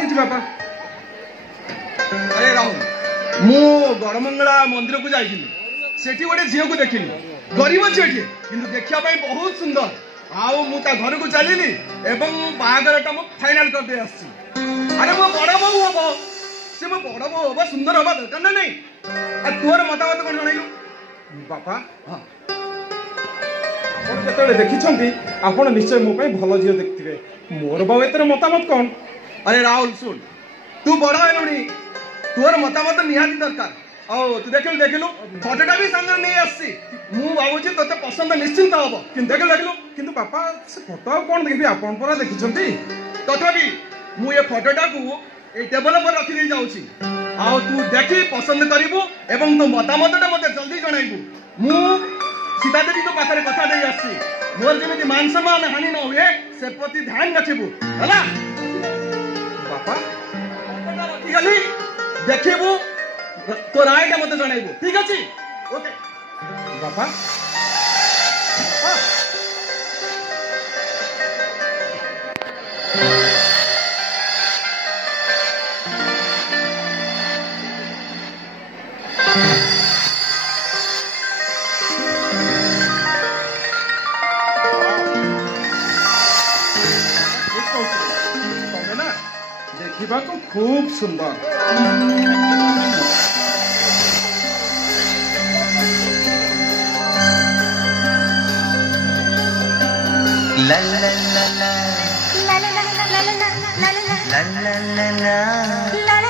ହେଇଛି ବାପା? अरे राहुल मु गड़मंगला मंदिर को जाइली सेठी गोटे झील को देखिली गरीब झील किंतु देखा बहुत सुंदर आउ मु ता घर को चलिली एवं बाहागरटा मु फाइनल कर दे आसी। अरे मो बड़ बहू हम से मो बड़ बहू हम सुंदर हवा दरकार ना नहीं तोर मतामत कौन जनइलु बापा जो देखी आपण निश्चय मो भल झील देखते मोर बाबू एतर मतामत कौन? अरे राहुल सुन तू बड़ हेलुणी तोर मतामत निहाती दरकार तू देखिलु फोटोटा भी संग नहीं आसी मु भावुची तोते पसंद निश्चिंत हम किंतु देखिलु किंतु बापा से फोटो कौन देखबी आपण पर देखिछंती तथापि मु ये फोटोटा को ए टेबल पर रखी दे जाउची तू देखि पसंद करिवु एवं तो मतामतटा मते जल्दी जणाइबु मु सीता देवी को पाखरे कथा दे आसी मोर जेमिति मान सम्मान हानि न हुए से प्रति ध्यान रखिबु हला बापा रखी गली देखिबु तो रायटा मते जणाइबु ठीक अछि ओके बापा देखा खूब सुंदर ला ला ला ला ला ला ला ला ला ला ला ला ला ला ला ला